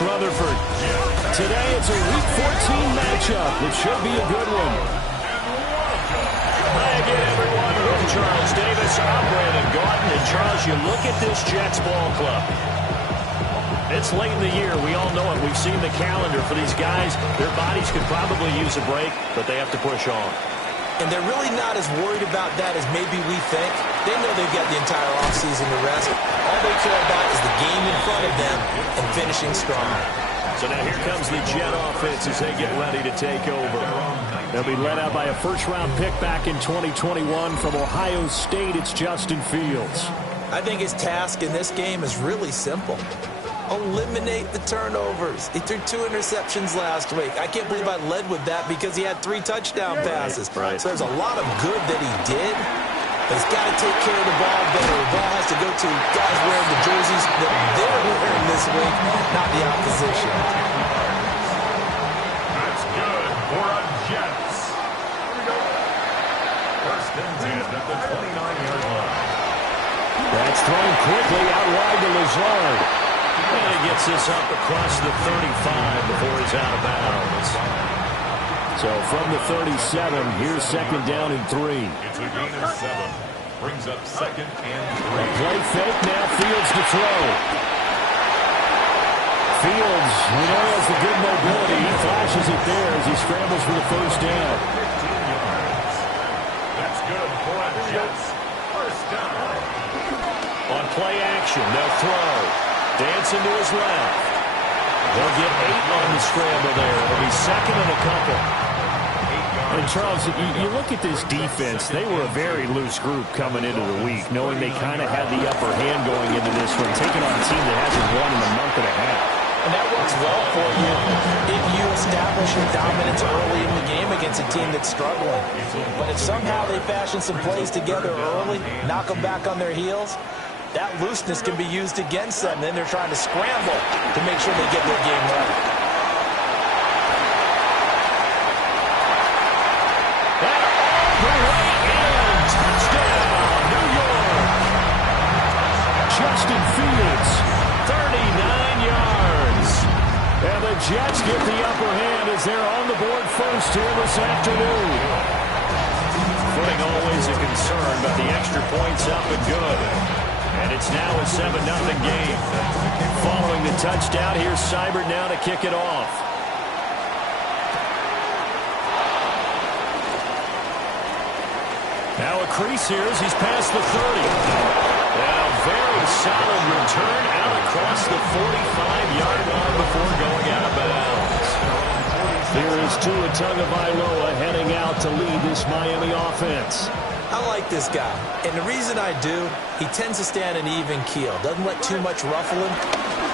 against Rutherford. Today it's a Week 14 matchup. It should be a good one. Hi again, everyone. With Charles Davis, I'm Brandon Gaudin. And Charles, you look at this Jets ball club. It's late in the year. We all know it. We've seen the calendar for these guys. Their bodies could probably use a break, but they have to push on. And they're really not as worried about that as maybe we think. They know they've got the entire offseason to rest. All they care about is the game in front of them and finishing strong. So now here comes the Jet offense as they get ready to take over. They'll be led out by a first-round pick back in 2021 from Ohio State. It's Justin Fields. I think his task in this game is really simple. Eliminate the turnovers. He threw 2 interceptions last week. I can't believe I led with that because he had 3 touchdown passes. Right. So there's a lot of good that he did, but he's got to take care of the ball better. The ball has to go to guys wearing the jerseys that they're wearing this week, not the opposition. That's good for a Jets. Here we go. First and 10 at the 29-yard line. That's thrown quickly out wide to Lazard. And he gets this up across the 35 before he's out of bounds. So from the 37, here's second down and 3. It's a gain of 7. Brings up second and 3. A play fake, now Fields to throw. Fields, we know has the good mobility. He flashes it there as he scrambles for the first down. 15 yards. That's good for a Jets. First down. On play action, they'll throw. Dancing to his left. They'll get 8 on the scramble there. It'll be second and a couple. And Charles, you look at this defense, they were a very loose group coming into the week, knowing they kind of had the upper hand going into this one, taking on a team that hasn't won in a month and a half. And that works well for you if you establish your dominance early in the game against a team that's struggling. But if somehow they fashion some plays together early, knock them back on their heels, that looseness can be used against them. Then they're trying to scramble to make sure they get their game right. And all the way in. Touchdown, New York. Justin Fields. 39 yards. And the Jets get the upper hand as they're on the board first here this afternoon. Footing always a concern, but the extra point's up and good. And it's now a 7-0 game. Following the touchdown, here's Seibert now to kick it off. Now a crease here as he's past the 30. Now very solid return out across the 45-yard line before going out of bounds. Here is Tua Tagovailoa heading out to lead this Miami offense. I like this guy, and the reason I do, he tends to stand an even keel. Doesn't let too much ruffle him.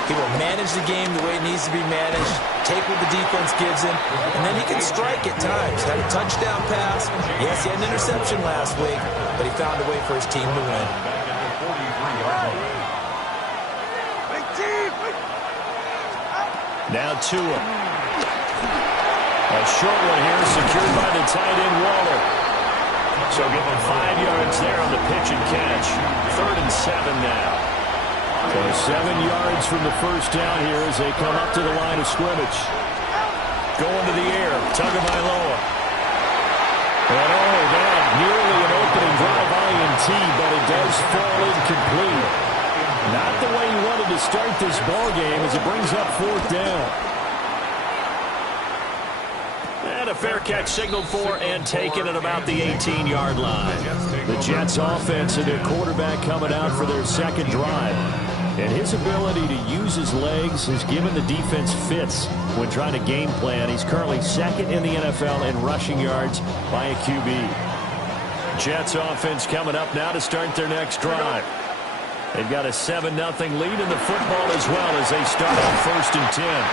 He will manage the game the way it needs to be managed, take what the defense gives him, and then he can strike at times. Had a touchdown pass. Yes, he had an interception last week, but he found a way for his team to win. Now Tua. A short one here, secured by the tight end Waller. So give him 5 yards there on the pitch and catch. 3rd and 7 now. So 7 yards from the first down here as they come up to the line of scrimmage. Going to the air, Tagovailoa. And that nearly an opening drive INT, but it does fall incomplete. Not the way he wanted to start this ball game as it brings up 4th down. And a fair catch signaled for and taken at about the 18-yard line. The Jets offense and their quarterback coming out for their second drive. And his ability to use his legs has given the defense fits when trying to game plan. He's currently second in the NFL in rushing yards by a QB. Jets offense coming up now to start their next drive. They've got a 7-0 lead in the football as well as they start on 1st and 10.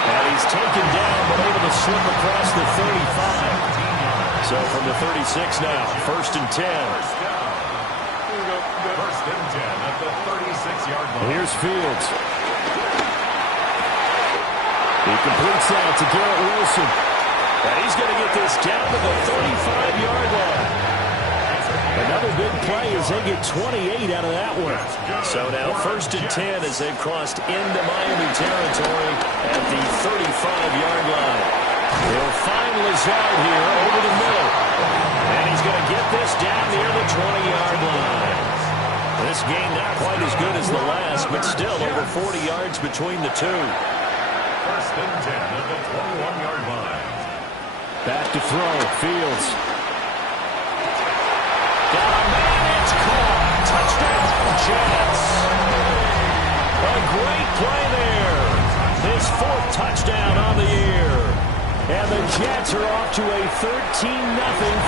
And he's taken down but able to slip across the 35. So from the 36 now, 1st and 10. First and 10 at the 36-yard line. Here's Fields. He completes that to Garrett Wilson. And he's going to get this down to the 35-yard line. Another big play as they get 28 out of that one. So now 1st and 10 as they've crossed into Miami territory at the 35-yard line. They'll find Lazard here over the middle. And he's going to get this down near the 20-yard line. This game not quite as good as the last, but still over 40 yards between the two. 1st and 10 at the 21-yard line. Back to throw. Fields. Got a man. It's caught. Touchdown, Jets. A great play there. His 4th touchdown on the year. And the Jets are off to a 13-0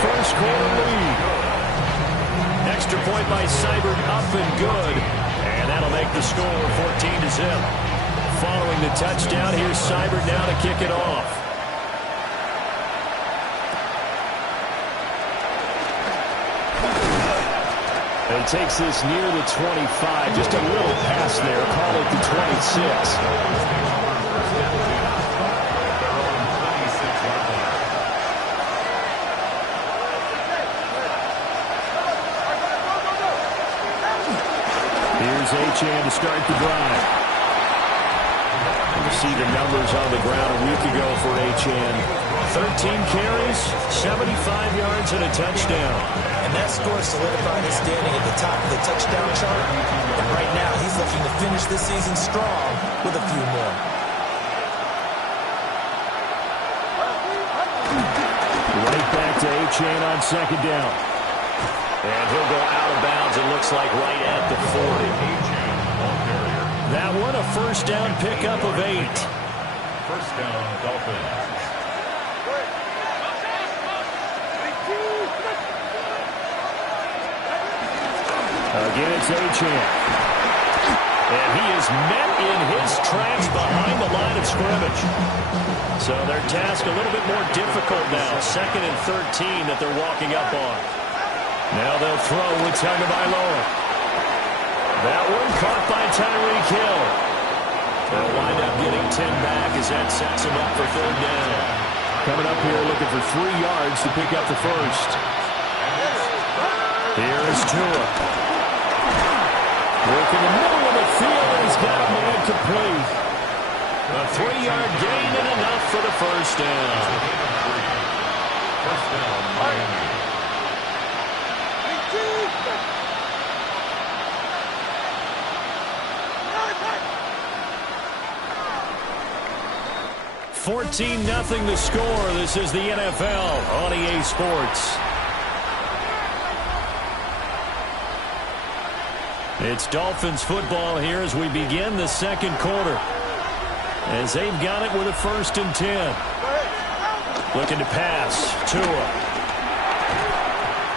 first quarter lead. Extra point by Seibert, up and good. And that'll make the score 14-0. Following the touchdown, here's Seibert now to kick it off. He takes this near the 25. Just a little pass there. Call it the 26. Here's Achane to start the drive. You see the numbers on the ground a week ago for Achane. 13 carries, 75 yards, and a touchdown. And that score solidified his standing at the top of the touchdown chart. And right now, he's looking to finish this season strong with a few more. Right back to Achane on 2nd down. And he'll go out of bounds, it looks like, right at the 40. That one a 1st down pickup of 8. 1st down, Dolphins. Again, it's Achane. And he is met in his tracks behind the line of scrimmage. So their task a little bit more difficult now. 2nd and 13 that they're walking up on. Now they'll throw with Tagovailoa. That one caught by Tyreek Hill. They'll wind up getting 10 back as that sets them up for 3rd down. Coming up here looking for 3 yards to pick up the 1st. Here is Tua. Working the middle of the field, and he's got a man complete. A 3-yard gain and enough for the 1st down. 1st down, Miami. $14-0 the score. This is the NFL on EA Sports. It's Dolphins football here as we begin the 2nd quarter. As they've got it with a 1st and 10. Looking to pass. Tua.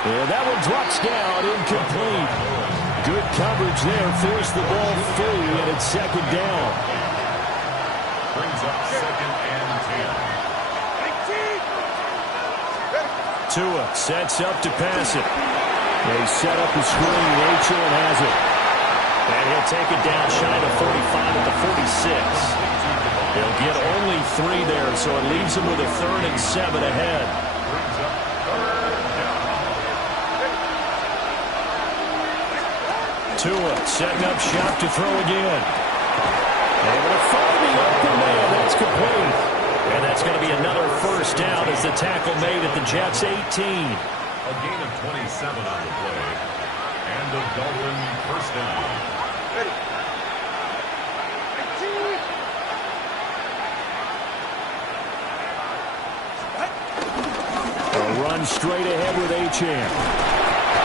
And that one drops down, incomplete. Good coverage there. Forced the ball free, and it's 2nd down. Brings up 2nd and 10. Tua sets up to pass it. They set up the screen. Achane has it. And he'll take it down shy of 45 at the 46. They'll get only 3 there, so it leaves them with a 3rd and 7 ahead. Tua setting up shop to throw again. Able to find the open man. That's complete. And that's going to be another 1st down as the tackle made at the Jets' 18. A gain of 27 on the play. And a Dolphin 1st down. A run straight ahead with Achane.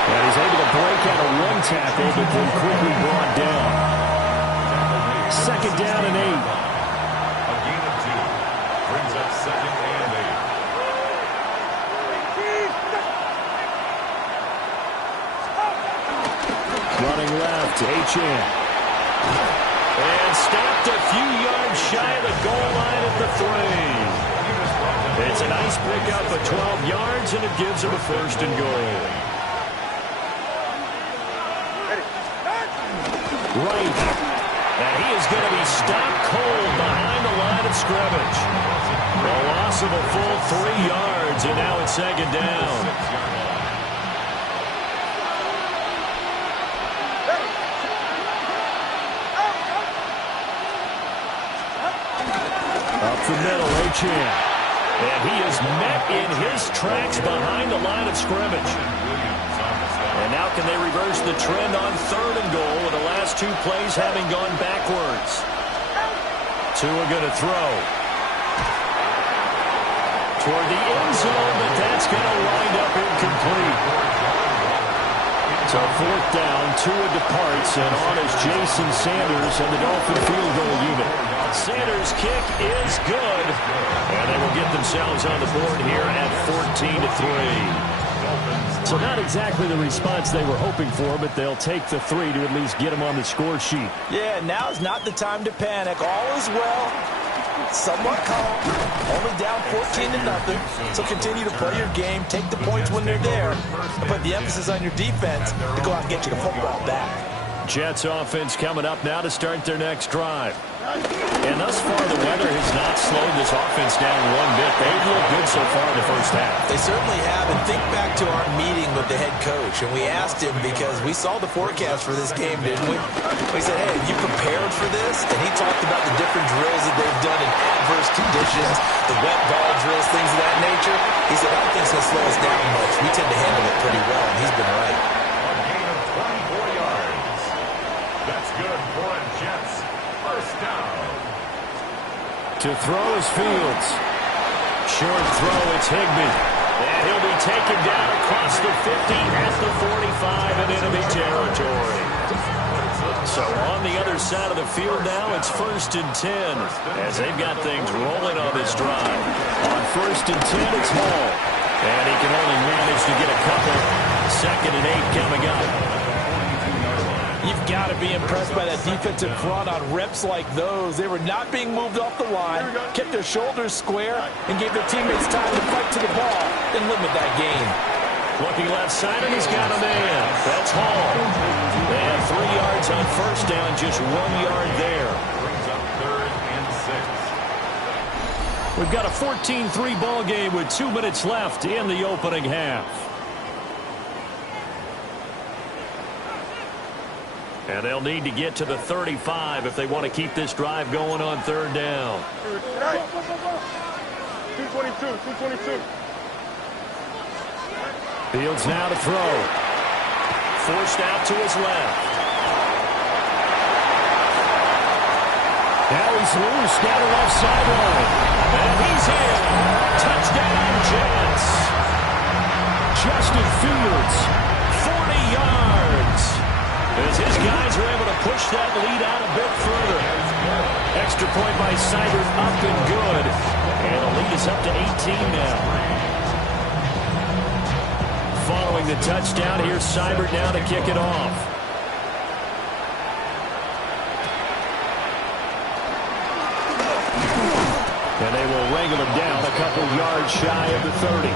And he's able to break out of 1 tackle, but then quickly brought down. 2nd down and 8. A gain of 2. Brings up 2nd and 8. Running left, Achane. And stopped a few yards shy of the goal line at the 3. It's a nice pickup of 12 yards, and it gives him a 1st and goal. Right. And he is going to be stopped cold behind the line of scrimmage. A loss of a full 3 yards, and now it's 2nd down. Up the middle, Achane. And he is met in his tracks behind the line of scrimmage. And now can they reverse the trend on 3rd and goal with the last 2 plays having gone backwards? Tua going to throw. Toward the end zone, but that's going to wind up incomplete. So 4th down, Tua departs, and on is Jason Sanders and the Dolphin field goal unit. Sanders' kick is good, and they will get themselves on the board here at 14-3. So not exactly the response they were hoping for, but they'll take the 3 to at least get them on the score sheet. Yeah, now's not the time to panic. All is well. Somewhat calm. Only down 14-0. So continue to play your game. Take the points when they're there. And put the emphasis on your defense to go out and get you the football back. Jets offense coming up now to start their next drive. And thus far, the weather has not slowed this offense down one bit. They've looked good so far in the first half. They certainly have. And think back to our meeting with the head coach. And we asked him because we saw the forecast for this game, didn't we? We said, hey, you prepared for this? And he talked about the different drills that they've done in adverse conditions, the wet ball drills, things of that nature. He said, I don't think it's going to slow us down much. We tend to handle it pretty well, and he's been right. A gain of 24 yards. That's good for a Jets first down. To throw is Fields. Short throw, it's Higbee. And he'll be taken down across the 50 at the 45 in enemy territory. So on the other side of the field now, it's 1st and 10 as they've got things rolling on this drive. On 1st and 10, it's Hall. And he can only manage to get a couple. 2nd and 8 coming up. You've got to be impressed by that defensive front on reps like those. They were not being moved off the line, kept their shoulders square, and gave their teammates time to fight to the ball and limit that gain. Looking left side, and he's got a man. That's Hall. And 3 yards on 1st down, just 1 yard there. Brings up 3rd and 6. We've got a 14-3 ball game with 2 minutes left in the opening half. And they'll need to get to the 35 if they want to keep this drive going on 3rd down. 222. Fields now to throw. Forced out to his left. Now he's loose down the left sideline. And he's in. Touchdown, Jets. Justin Fields, 40 yards. As his guys are able to push that lead out a bit further. Extra point by Seibert, up and good. And the lead is up to 18 now. Following the touchdown, here's Seibert now to kick it off. And they will wrangle him down a couple yards shy of the 30.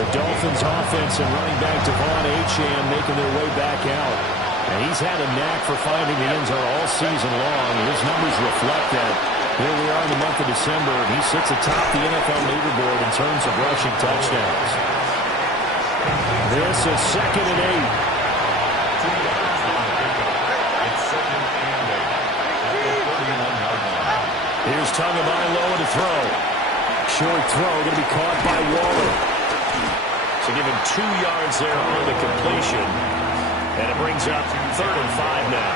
The Dolphins offense and running back Devon Achane making their way back out. And he's had a knack for finding the end zone all season long. His numbers reflect that. Here we are in the month of December, and he sits atop the NFL leaderboard in terms of rushing touchdowns. This is 2nd and 8. Here's Tagovailoa to throw. Short throw going to be caught by Waller. So give him 2 yards there on the completion. And it brings up 3rd and 5 now.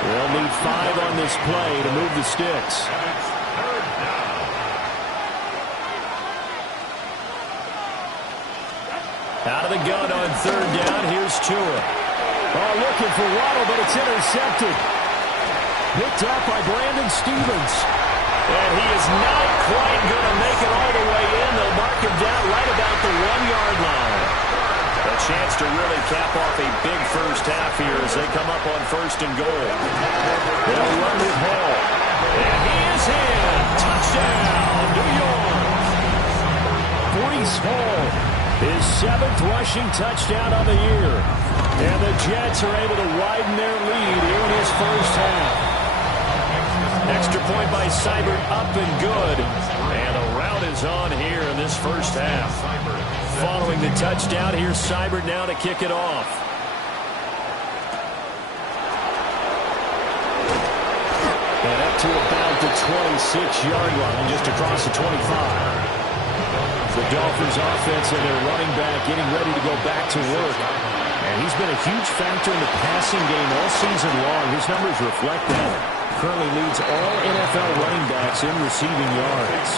They'll need 5 on this play to move the sticks. Out of the gun on 3rd down. Here's Tua. Oh, looking for Waddle, but it's intercepted. Picked up by Brandon Stephens. And he is not quite going to make it all the way in. They'll mark him down right about the 1-yard line. A chance to really cap off a big first half here as they come up on 1st and goal. They'll run with Hall. And he is in. Touchdown, New York. Breece Hall, his 7th rushing touchdown on the year. And the Jets are able to widen their lead here in his first half. Extra point by Seibert, up and good. And a rout is on here in this first half. Following the touchdown, here's Seibert now to kick it off. And up to about at the 26-yard line, just across the 25. The Dolphins offense and their running back getting ready to go back to work. And he's been a huge factor in the passing game all season long. His numbers reflect that. Currently leads all NFL running backs in receiving yards.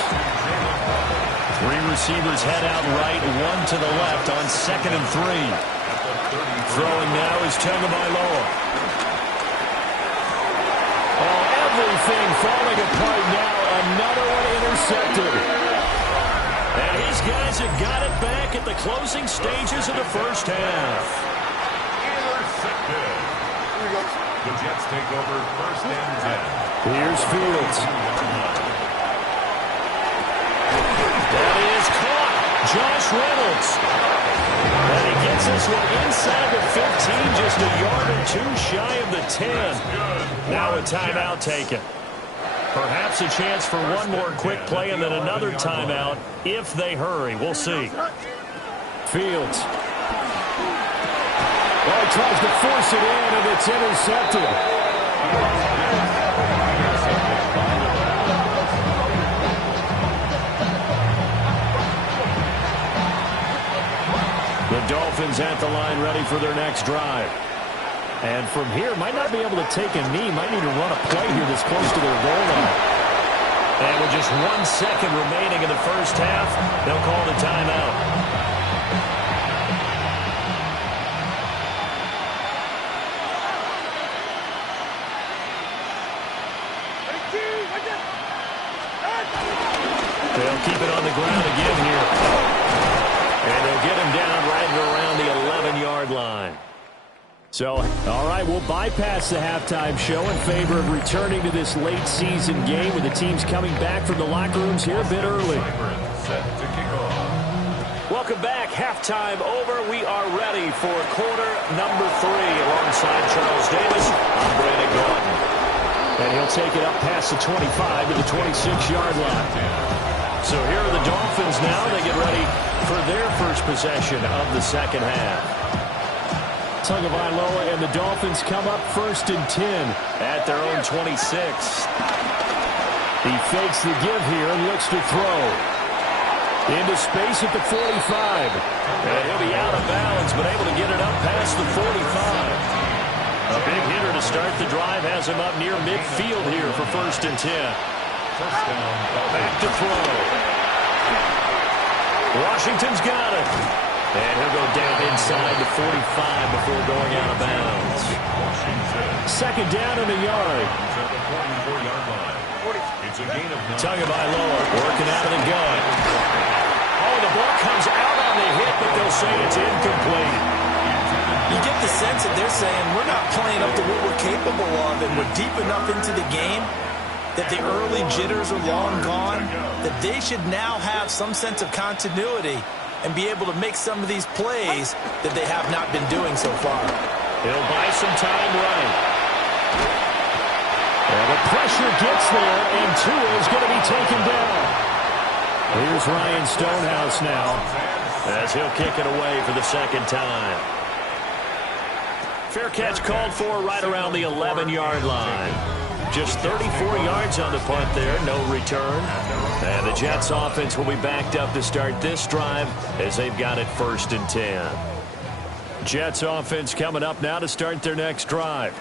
Three receivers head out right, one to the left on 2nd and 3. Throwing now is Tagovailoa. Oh, everything falling apart now. Another one intercepted. And his guys have got it back at the closing stages of the first half. Intercepted. The Jets take over 1st and 10. Here's Fields. That is caught. Josh Reynolds. And he gets this one inside the 15, just a yard or two shy of the 10. Now a timeout taken. Perhaps a chance for one more quick play and then another timeout if they hurry. We'll see. Fields. Well, he tries to force it in, and it's intercepted. The Dolphins at the line ready for their next drive. And from here, might not be able to take a knee. Might need to run a play here this close to their goal line. And with just 1 second remaining in the first half, they'll call the timeout. They'll keep it on the ground again here. And they'll get him down right around the 11-yard line. So, all right, we'll bypass the halftime show in favor of returning to this late season game with the teams coming back from the locker rooms here a bit early. Set to kick off. Welcome back. Halftime over. We are ready for quarter number 3 alongside Charles Davis. I'm Brandon Gaudin. And he'll take it up past the 25 to the 26-yard line. So here are the Dolphins now. They get ready for their first possession of the second half. Tagovailoa and the Dolphins come up 1st and 10 at their own 26. He fakes the give here and looks to throw. Into space at the 45. And he'll be out of bounds, but able to get it up past the 45. A big hitter to start the drive has him up near midfield here for 1st and 10. Back to throw. Washington's got it. And he'll go down inside the 45 before going out of bounds. 2nd down and a yard. Tagovailoa working out of the gun. Oh, the ball comes out on the hit, but they'll say it's incomplete. You get the sense that they're saying we're not playing up to what we're capable of, and we're deep enough into the game that the early jitters are long gone, that they should now have some sense of continuity and be able to make some of these plays that they have not been doing so far. He'll buy some time running. And the pressure gets there, and Tua is going to be taken down. Here's Ryan Stonehouse now, as he'll kick it away for the 2nd time. Fair catch called for right around the 11-yard line. Just 34 yards on the punt there, no return. And the Jets offense will be backed up to start this drive as they've got it 1st and 10. Jets offense coming up now to start their next drive.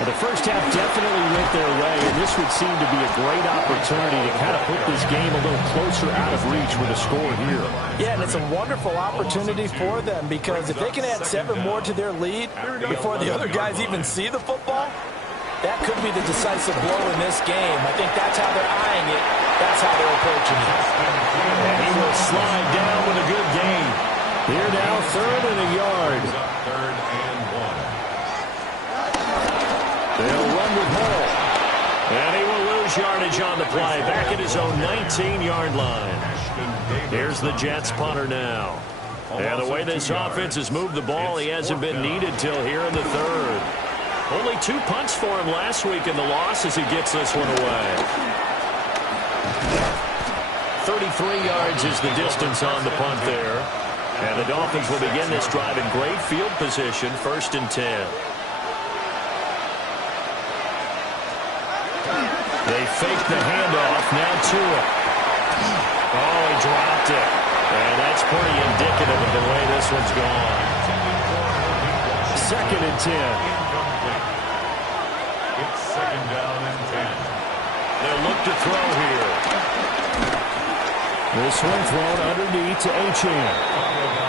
Well, the first half definitely went their way, and this would seem to be a great opportunity to kind of put this game a little closer out of reach with a score here. Yeah, and it's a wonderful opportunity for them because if they can add 7 more to their lead before the other guys even see the football, that could be the decisive blow in this game. I think that's how they're eyeing it. That's how they're approaching it. And he will slide down with a good gain. Here now, 3rd and a yard. 3rd and 1. They'll run with Hall. And he will lose yardage on the play. Back at his own 19-yard line. Here's the Jets punter now. And the way this offense has moved the ball, he hasn't been needed till here in the 3rd. Only 2 punts for him last week in the loss as he gets this one away. 33 yards is the distance on the punt there. And the Dolphins will begin this drive in great field position, 1st and 10. They fake the handoff. Now Tua. Oh, he dropped it. And that's pretty indicative of the way this one's gone. 2nd and 10. It's 2nd down and 10. They'll look to throw here. This one thrown underneath to Achane.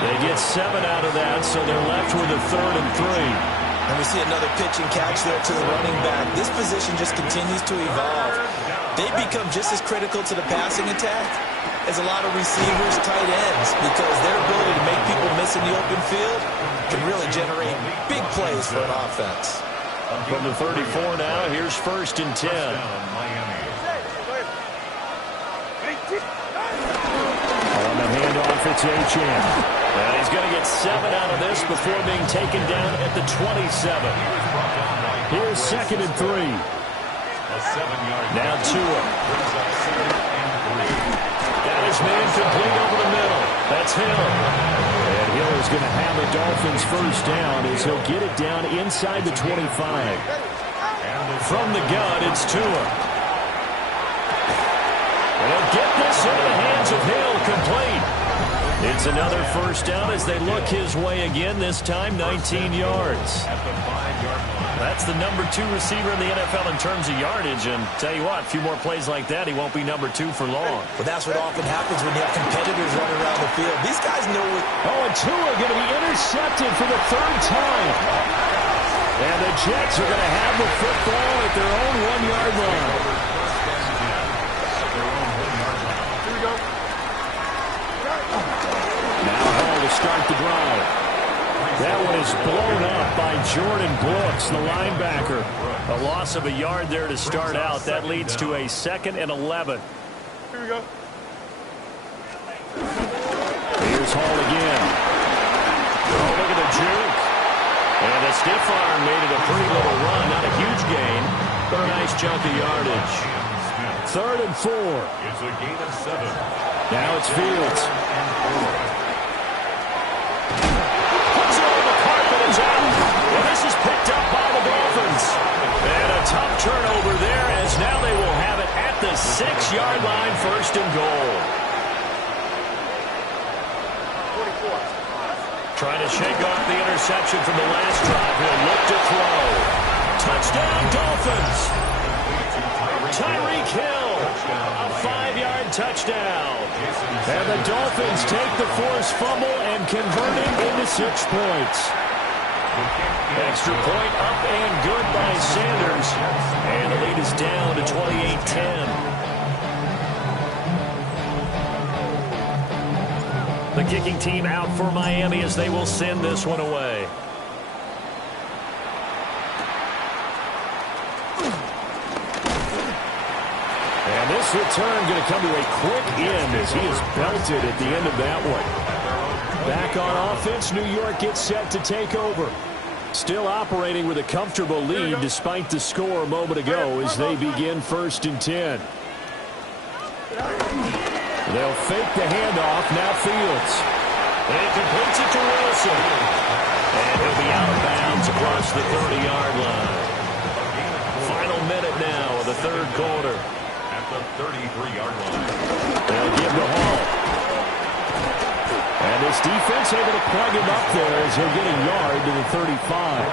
They get 7 out of that, so they're left with a 3rd and 3. And we see another pitch and catch there to the running back. This position just continues to evolve. They become just as critical to the passing attack as a lot of receivers, tight ends, because their ability to make people miss in the open field can really generate big plays for an offense. From the 34 now, here's 1st and 10. On the handoff, it's Achane. Well, he's going to get 7 out of this before being taken down at the 27. Here's 2nd and 3. Now Tua. Got his man complete over the middle. That's Hill. And Hill is going to have the Dolphins first down as he'll get it down inside the 25. From the gun, it's Tua. They'll get this into the hands of Hill, complete. It's another first down as they look his way again, this time 19 yards. That's the number 2 receiver in the NFL in terms of yardage, and tell you what, a few more plays like that, he won't be number 2 for long. Well, that's what often happens when you have competitors running around the field. These guys know it. Oh, and Tua going to be intercepted for the 3rd time. And the Jets are going to have the football at their own 1-yard line. Start the drive. That one is blown up by Jordan Brooks, the linebacker. A loss of a yard there to start out. That leads to a 2nd and 11. Here we go. Here's Hall again. Oh, look at the juke. And the stiff arm made it a pretty little run. Not a huge gain, but a nice chunk of yardage. 3rd and 4. It's a gain of 7. Now it's Fields. Well, this is picked up by the Dolphins. And a tough turnover there as now they will have it at the 6-yard line, 1st and goal. 24. Trying to shake off the interception from the last drive. He'll look to throw. Touchdown, Dolphins. Tyreek Hill, a 5-yard touchdown. And the Dolphins take the forced fumble and convert it into 6 points. Extra point up and good by Sanders. And the lead is down to 28-10. The kicking team out for Miami as they will send this one away. And this return going to come to a quick end as he is belted at the end of that one. Back on offense, New York gets set to take over. Still operating with a comfortable lead despite the score a moment ago as they begin 1st and 10. They'll fake the handoff. Now Fields. And he completes it to Wilson. And he'll be out of bounds across the 30-yard line. Final minute now of the 3rd quarter. At the 33-yard line. They'll give to Hall. And this defense able to plug him up there as he'll get a yard to the 35.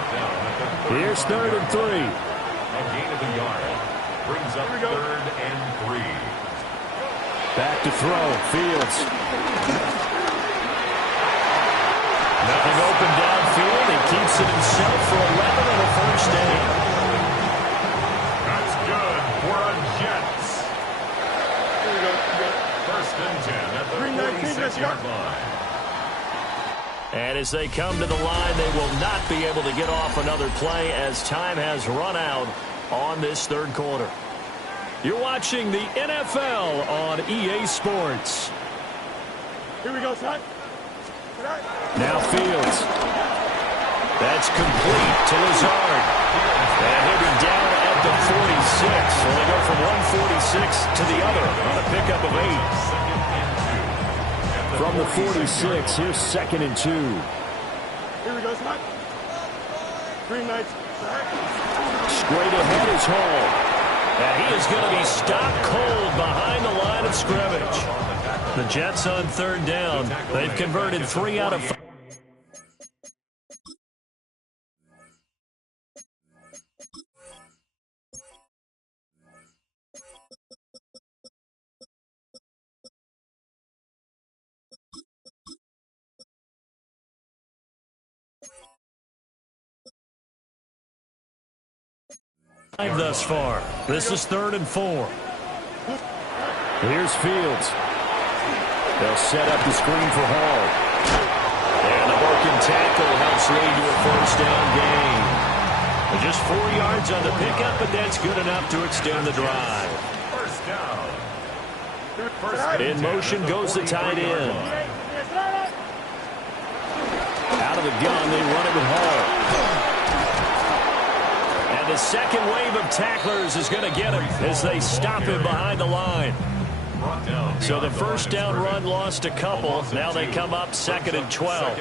Here's 3rd and 3. A gain of a yard. Brings up 3rd and 3. Back to throw. Fields. Nothing open downfield. He keeps it himself for 11 on a 1st down. That's good for a Jets. Here we go. 1st and 10 at the 46-yard line. And as they come to the line, they will not be able to get off another play as time has run out on this 3rd quarter. You're watching the NFL on EA Sports. Here we go, son. Now Fields. That's complete to Lazard. And he'll be down at the 46. So they go from 146 to the other on a pickup of 8. From the 46, here's 2nd and 2. Here we go, son. Green lights. Straight ahead is Hall. And he is going to be stopped cold behind the line of scrimmage. The Jets on third down. They've converted 3 out of 5. Thus far. This is 3rd and 4. Here's Fields. They'll set up the screen for Hall. And the broken tackle helps lead to a first down gain. Just 4 yards on the pickup, but that's good enough to extend the drive. First down. In motion goes the tight end. Out of the gun, they run it with Hall. The second wave of tacklers is going to get him as they stop him behind the line. So the first down run lost a couple. Now they come up 2nd and 12.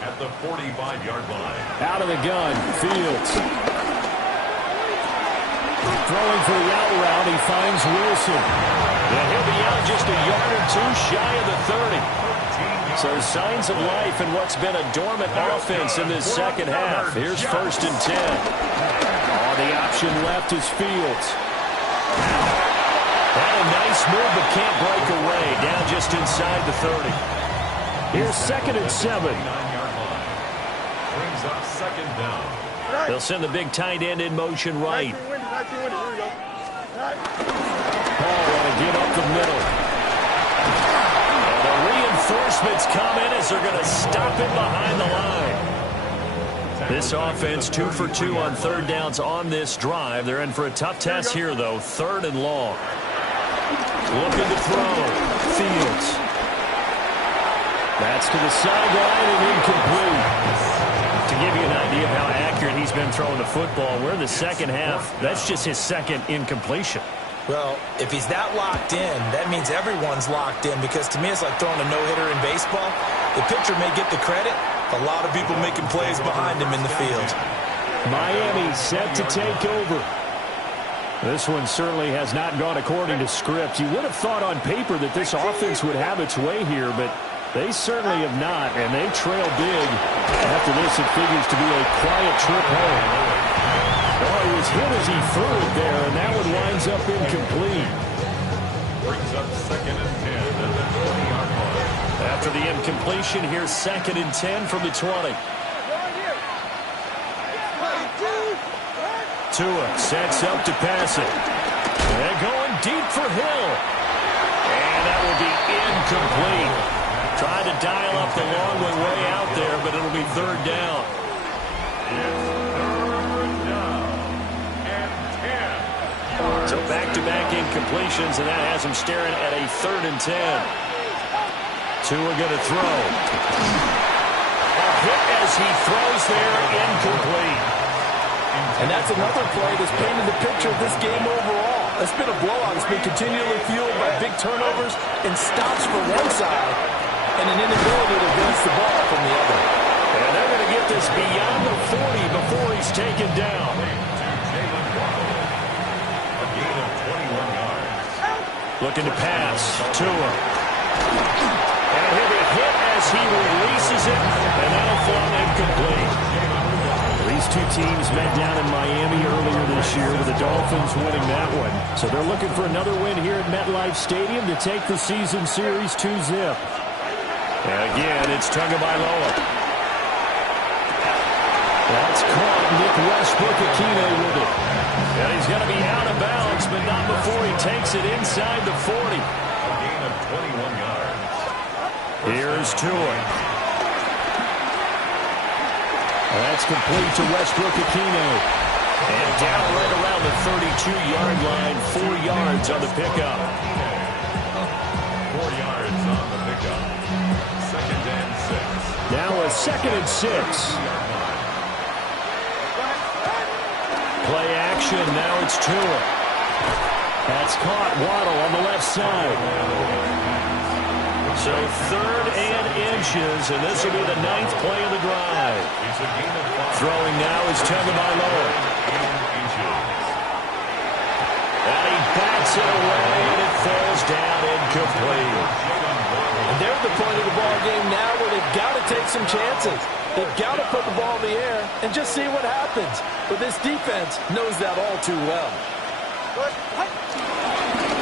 At the 45-yard line. Out of the gun, Fields. Throwing for the out route, he finds Wilson. And he'll be out just a yard or 2 shy of the 30. So signs of life in what's been a dormant offense in this second half. Here's 1st and 10. Oh, the option left is Fields. Had a nice move, but can't break away. Down just inside the 30. Here's 2nd and 7. Brings up 2nd down. They'll send the big tight end in motion right. Hall want to give up the middle. Reinforcements come in as they're going to stop him behind the line. This offense 2 for 2 on 3rd downs on this drive. They're in for a tough test here, though. 3rd and long. Looking to throw. Fields. That's to the sideline and incomplete. To give you an idea of how accurate he's been throwing the football, we're in the second half. That's just his 2nd incompletion. Well, if he's that locked in, that means everyone's locked in, because to me it's like throwing a no-hitter in baseball. The pitcher may get the credit, a lot of people making plays behind him in the field. Miami set to take over. This one certainly has not gone according to script. You would have thought on paper that this offense would have its way here, but they certainly have not, and they trail big. After this, it figures to be a quiet trip home. Oh, he was hit as he threw it there, and that one winds up incomplete. Brings up 2nd and 10 at the 20-yard line. After the incompletion, here's 2nd and 10 from the 20. Tua sets up to pass it. They're going deep for Hill. And that will be incomplete. Tried to dial up the long way out there, but it'll be 3rd down. So back-to-back incompletions, and that has him staring at a 3rd and 10. Tua going to throw. A hit as he throws there, incomplete. And that's another play that's painted the picture of this game overall. It's been a blowout. It's been continually fueled by big turnovers and stops for one side and an inability to advance the ball from the other. And they're going to get this beyond the 40 before he's taken down. Looking to pass. Tua. And he'll be hit as he releases it, and that'll fall incomplete. These two teams met down in Miami earlier this year with the Dolphins winning that one. So they're looking for another win here at MetLife Stadium to take the season series 2-zip. And again, it's Tagovailoa. That's caught. Nick Westbrook-Ikhine with it. And he's going to be out of bounds, but not before he takes it inside the 40. A gain of 21 yards. Here's Tua. That's complete to Westbrook-Ikhine. And down right around the 32-yard line, 4 yards on the pickup. 4 yards on the pickup. 2nd and 6. Now a 2nd and 6. Play action, now it's Tua. That's caught. Waddle on the left side. So 3rd and inches, and this will be the 9th play of the drive. Throwing now is Tagovailoa. And he bats it away, and it falls down incomplete. And they're at the point of the ball game now where they've got to take some chances. They've got to put the ball in the air and just see what happens. But this defense knows that all too well.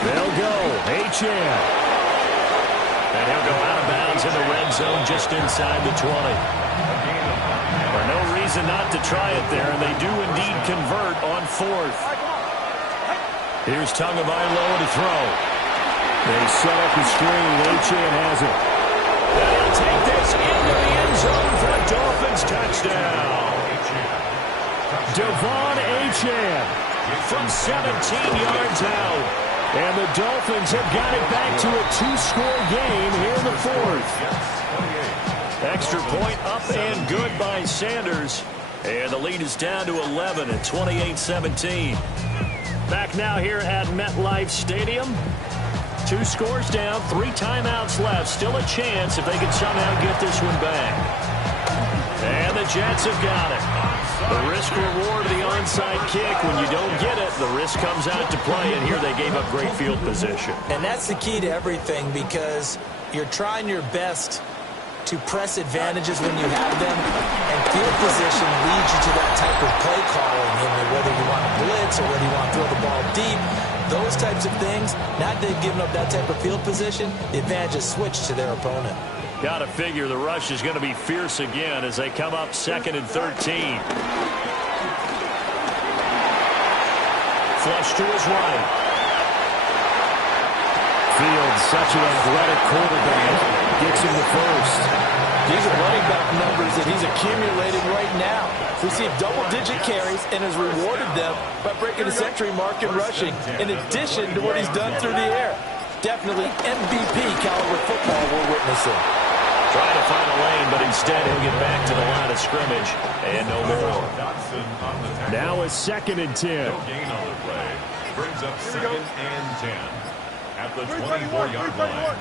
They'll go. Achane. And he'll go out of bounds in the red zone just inside the 20. For no reason not to try it there, and they do indeed convert on fourth. Here's Tagovailoa to throw. They set up the screen. Achane has it. And he'll take this into the end zone for a Dolphins touchdown. Devon Achane From 17 yards out. And the Dolphins have got it back to a two-score game here in the fourth. Extra point up and good by Sanders. And the lead is down to 11 at 28-17. Back now here at MetLife Stadium. 2 scores down, 3 timeouts left. Still a chance if they can somehow get this one back. And the Jets have got it. The risk-reward of the onside kick. When you don't get it, the risk comes out to play. And here they gave up great field position. And that's the key to everything, because you're trying your best to press advantages when you have them. And field position leads you to that type of play calling. And whether you want to blitz or whether you want to throw the ball deep, those types of things, now that they've given up that type of field position, the advantage is switched to their opponent. Got to figure the rush is going to be fierce again as they come up 2nd and 13. Flush to his right. Fields, such an athletic quarterback, gets him the first. These are running back numbers that he's accumulating right now. Received double-digit carries and has rewarded them by breaking the century mark in rushing, in addition to what he's done through the air. Definitely MVP caliber football we're witnessing. Trying to find a lane, but instead he'll get back to the line of scrimmage and no more. Now a 2nd and 10. No gain on the play. Brings up 2nd and 10 at the 24-yard line.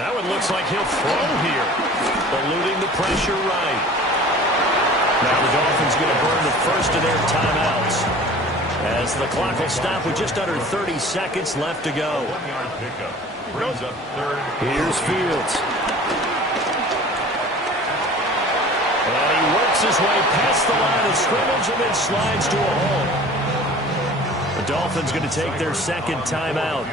That one looks like he'll throw here. Eluding the pressure right. Now the Dolphins going to burn the first of their timeouts, as the clock will stop with just under 30 seconds left to go. 1-yard pickup. Brings up 3rd. Here's Fields. And he works his way past the line of scrimmage and then slides to a hole. The Dolphins going to take their 2nd timeout.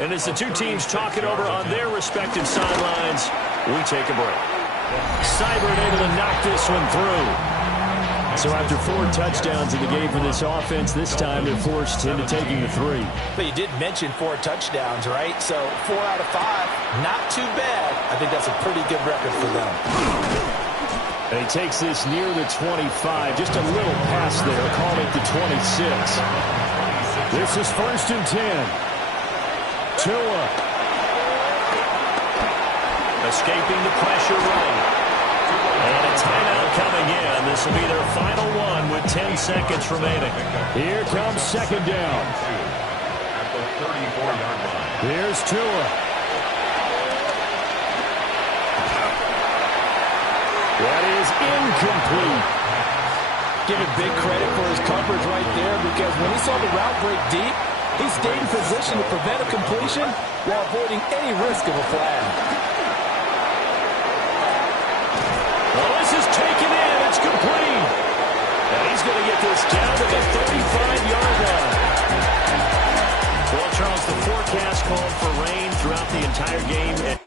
And as the two teams talk it over on their respective sidelines, we take a break. Seibert able to knock this one through. So after 4 touchdowns in the game for this offense, this time they're forced into taking the 3. But you did mention 4 touchdowns, right? So 4 out of 5, not too bad. I think that's a pretty good record for them. And he takes this near the 25. Just a little pass there, called it the 26. This is 1st and 10. Tua. Escaping the pressure right. And a timeout coming in. This will be their final one with 10 seconds remaining. Here comes 2nd down. At the 34-yard line. Here's Tua. That is incomplete. Give him big credit for his coverage right there, because when he saw the route break deep, he stayed in position to prevent a completion while avoiding any risk of a flag. Well, this is taken in. It's complete. And he's going to get this down to the 35-yard line. Well, Charles, the forecast called for rain throughout the entire game.